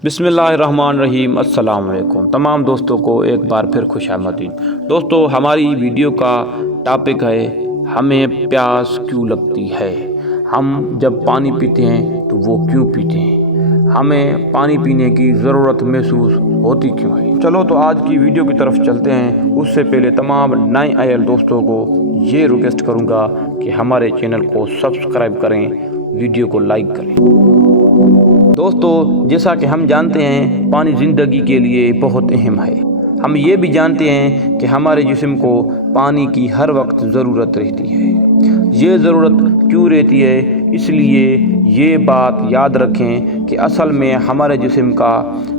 बिस्मिल्लाहिर्रहमानिर्रहीम। अस्सलाम वालेकुम। तमाम दोस्तों को एक बार फिर खुश आमदीद। दोस्तों, हमारी वीडियो का टॉपिक है हमें प्यास क्यों लगती है। हम जब पानी पीते हैं तो वो क्यों पीते हैं, हमें पानी पीने की ज़रूरत महसूस होती क्यों है। चलो तो आज की वीडियो की तरफ चलते हैं। उससे पहले तमाम नए आए दोस्तों को ये रिक्वेस्ट करूँगा कि हमारे चैनल को सब्सक्राइब करें, वीडियो को लाइक करें। दोस्तों, जैसा कि हम जानते हैं पानी ज़िंदगी के लिए बहुत अहम है। हम ये भी जानते हैं कि हमारे जिस्म को पानी की हर वक्त ज़रूरत रहती है। ये ज़रूरत क्यों रहती है, इसलिए ये बात याद रखें कि असल में हमारे जिस्म का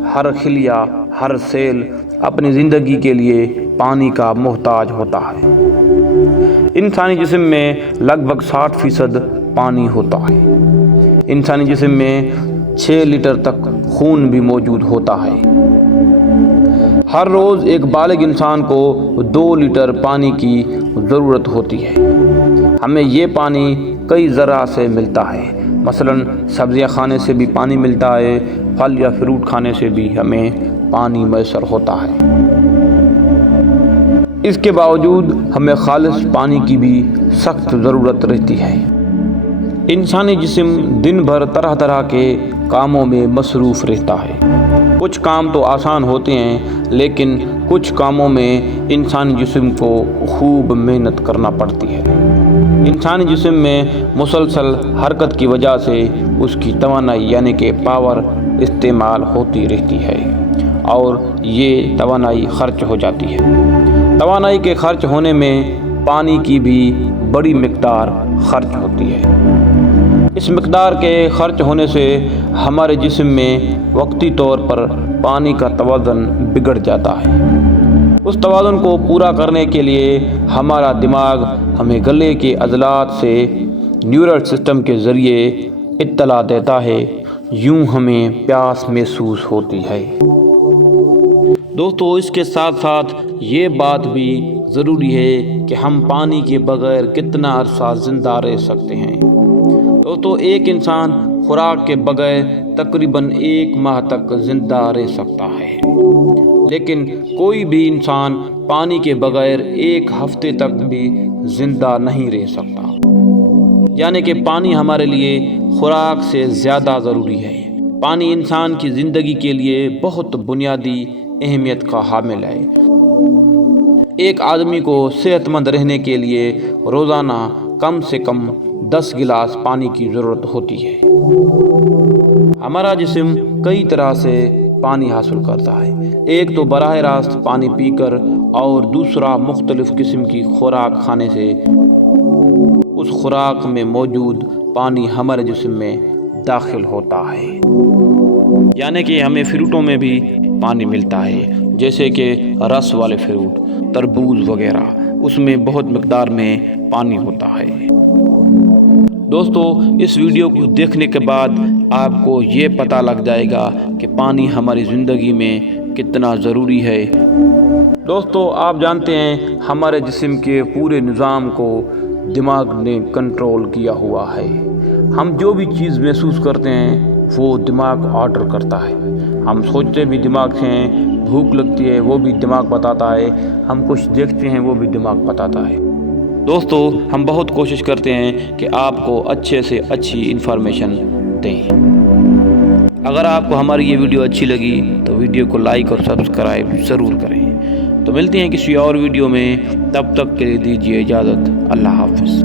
हर खिलिया, हर सेल अपनी ज़िंदगी के लिए पानी का मोहताज होता है। इंसानी जिस्म में लगभग 60% पानी होता है। इंसानी जिस्म में 6 लीटर तक खून भी मौजूद होता है। हर रोज़ एक बालिग इंसान को 2 लीटर पानी की ज़रूरत होती है। हमें ये पानी कई ज़रा से मिलता है। मसलन सब्ज़ियाँ खाने से भी पानी मिलता है, फल या फ्रूट खाने से भी हमें पानी मैसर होता है। इसके बावजूद हमें खालिस पानी की भी सख्त ज़रूरत रहती है। इंसानी जिस्म दिन भर तरह तरह के कामों में मसरूफ़ रहता है। कुछ काम तो आसान होते हैं, लेकिन कुछ कामों में इंसानी जिस्म को खूब मेहनत करना पड़ती है। इंसानी जिस्म में मुसलसल हरकत की वजह से उसकी तवानाई यानी कि पावर इस्तेमाल होती रहती है और ये तवानाई खर्च हो जाती है। तवानाई के खर्च होने में पानी की भी बड़ी मिकदार खर्च होती है। इस मिकदार के खर्च होने से हमारे जिस्म में वक्ती तौर पर पानी का तवाज़ुन बिगड़ जाता है। उस तवाज़ुन को पूरा करने के लिए हमारा दिमाग हमें गले के अज़लात से न्यूरल सिस्टम के ज़रिए इत्तला देता है। यूँ हमें प्यास महसूस होती है। दोस्तों, इसके साथ साथ ये बात भी ज़रूरी है कि हम पानी के बगैर कितना अरसा ज़िंदा रह सकते हैं। दोस्तों, एक इंसान खुराक के बगैर तकरीबन 1 माह तक ज़िंदा रह सकता है, लेकिन कोई भी इंसान पानी के बगैर 1 हफ्ते तक भी ज़िंदा नहीं रह सकता। यानी कि पानी हमारे लिए खुराक से ज़्यादा ज़रूरी है। पानी इंसान की ज़िंदगी के लिए बहुत बुनियादी अहमियत का हामिल है। एक आदमी को सेहतमंद रहने के लिए रोज़ाना कम से कम 10 गिलास पानी की ज़रूरत होती है। हमारा जिस्म कई तरह से पानी हासिल करता है। एक तो बराह रास्त पानी पीकर और दूसरा मुख्तलिफ़ किस्म की खुराक खाने से। उस खुराक में मौजूद पानी हमारे जिस्म में दाखिल होता है। यानी कि हमें फ्रूटों में भी पानी मिलता है, जैसे कि रस वाले फ्रूट, तरबूज वगैरह, उसमें बहुत मिकदार में पानी होता है। दोस्तों, इस वीडियो को देखने के बाद आपको ये पता लग जाएगा कि पानी हमारी ज़िंदगी में कितना ज़रूरी है। दोस्तों, आप जानते हैं हमारे जिस्म के पूरे निज़ाम को दिमाग ने कंट्रोल किया हुआ है। हम जो भी चीज़ महसूस करते हैं वो दिमाग ऑर्डर करता है। हम सोचते भी दिमाग से हैं, भूख लगती है वो भी दिमाग बताता है, हम कुछ देखते हैं वो भी दिमाग बताता है। दोस्तों, हम बहुत कोशिश करते हैं कि आपको अच्छे से अच्छी इन्फॉर्मेशन दें। अगर आपको हमारी ये वीडियो अच्छी लगी तो वीडियो को लाइक और सब्सक्राइब ज़रूर करें। तो मिलते हैं किसी और वीडियो में, तब तक के लिए दीजिए इजाज़त। अल्लाह हाफ़िज़।